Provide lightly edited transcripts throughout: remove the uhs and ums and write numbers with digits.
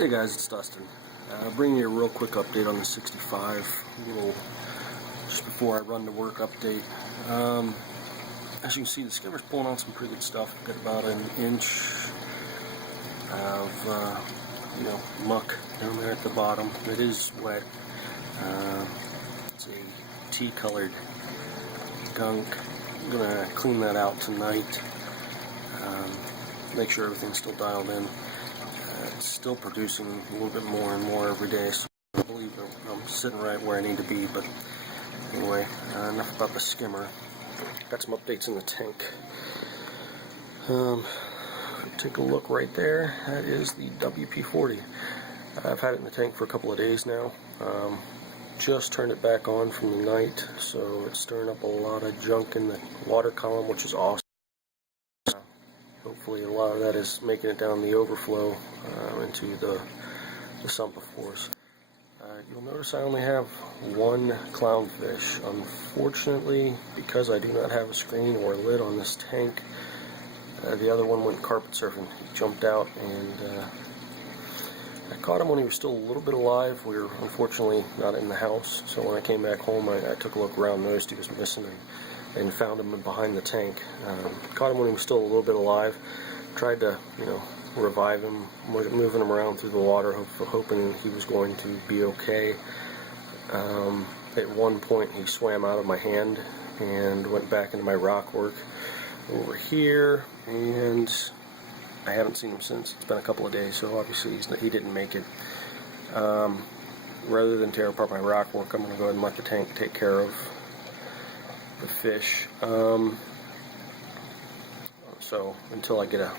Hey guys, it's Dustin. Bringing you a real quick update on the 65. Just before I run to work update. As you can see, the skimmer's pulling on some pretty good stuff. Got about an inch of muck down there at the bottom. It is wet. It's a tea-colored gunk. I'm gonna clean that out tonight. Make sure everything's still dialed in. It's still producing a little bit more and more every day, so I believe I'm sitting right where I need to be. But anyway, enough about the skimmer. Got some updates in the tank. Take a look right there. That is the WP-40. I've had it in the tank for a couple of days now. Just turned it back on from the night, so it's stirring up a lot of junk in the water column, which is awesome. Hopefully a lot of that is making it down the overflow into the sump of course. You'll notice I only have one clownfish. Unfortunately, because I do not have a screen or a lid on this tank, the other one went carpet surfing. He jumped out, and I caught him when he was still a little bit alive. We were unfortunately not in the house, so when I came back home I took a look around, noticed he was missing, and found him behind the tank. Caught him when he was still a little bit alive. Tried to, revive him, moving him around through the water, hoping he was going to be okay. At one point he swam out of my hand and went back into my rock work over here, and I haven't seen him since. It's been a couple of days, so obviously he didn't make it. Rather than tear apart my rock work, I'm going to go ahead and let the tank take care of the fish. So until I get a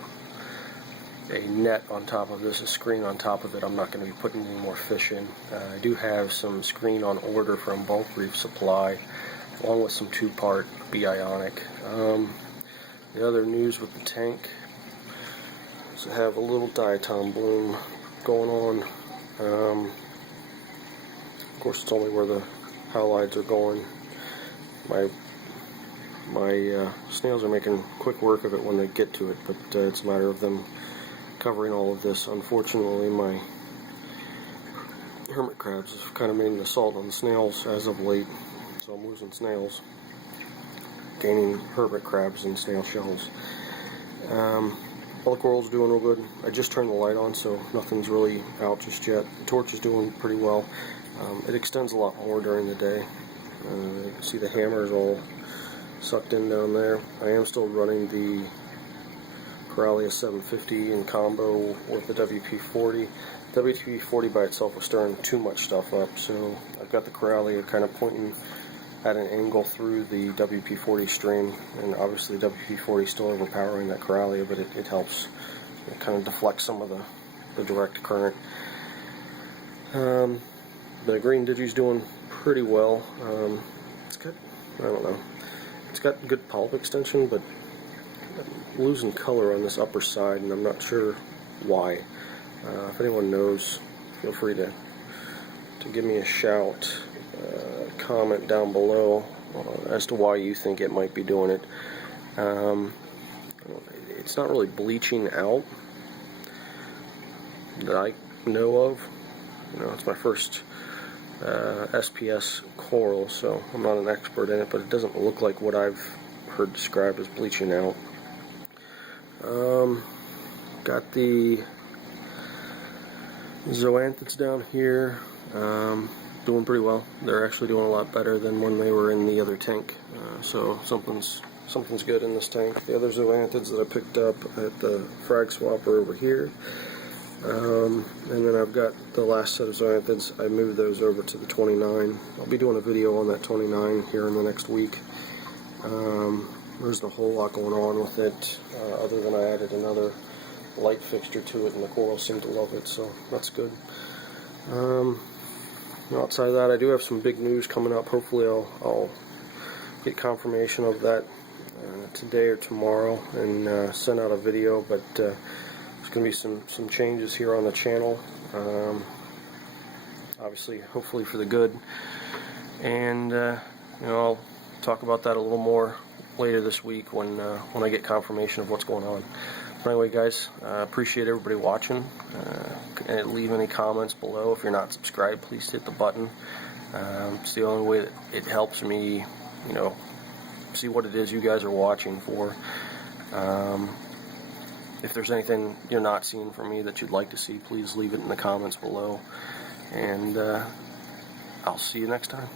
net on top of this, a screen on top of it, I'm not going to be putting any more fish in. I do have some screen on order from Bulk Reef Supply, along with some 2-part B-Ionic. The other news with the tank is I have a little diatom bloom going on. Of course, it's only where the halides are going. My snails are making quick work of it when they get to it, but it's a matter of them covering all of this. Unfortunately, my hermit crabs have kind of made an assault on the snails as of late, so I'm losing snails, gaining hermit crabs and snail shells. All the coral's doing real good. I just turned the light on, so nothing's really out just yet. The torch is doing pretty well. It extends a lot more during the day. You can see the hammer is all sucked in down there. I am still running the Coralia 750 in combo with the WP-40. WP-40 by itself was stirring too much stuff up, so I've got the Coralia kind of pointing at an angle through the WP-40 stream, and obviously the WP-40 is still overpowering that Coralia, but it helps. It kind of deflects some of the direct current. The green Digi's doing pretty well. It's got, I don't know, it's got good polyp extension, but I'm losing color on this upper side, and I'm not sure why. If anyone knows, feel free to give me a shout, comment down below as to why you think it might be doing it. It's not really bleaching out that I know of. It's my first SPS coral, so I'm not an expert in it, but it doesn't look like what I've heard described as bleaching out. Got the zoanthids down here, doing pretty well. They're actually doing a lot better than when they were in the other tank, so something's good in this tank. The other zoanthids that I picked up at the frag swap are over here. And then I've got the last set of zoanthids. I moved those over to the 29. I'll be doing a video on that 29 here in the next week. There's a whole lot going on with it, other than I added another light fixture to it, and the coral seem to love it, so that's good. Outside of that, I do have some big news coming up. Hopefully I'll get confirmation of that today or tomorrow and send out a video, but there's going to be some changes here on the channel, obviously, hopefully for the good, and I'll talk about that a little more later this week when I get confirmation of what's going on. But anyway, guys, appreciate everybody watching. and leave any comments below. If you're not subscribed, please hit the button. It's the only way that it helps me, you know, see what it is you guys are watching for. If there's anything you're not seeing from me that you'd like to see, please leave it in the comments below. And I'll see you next time.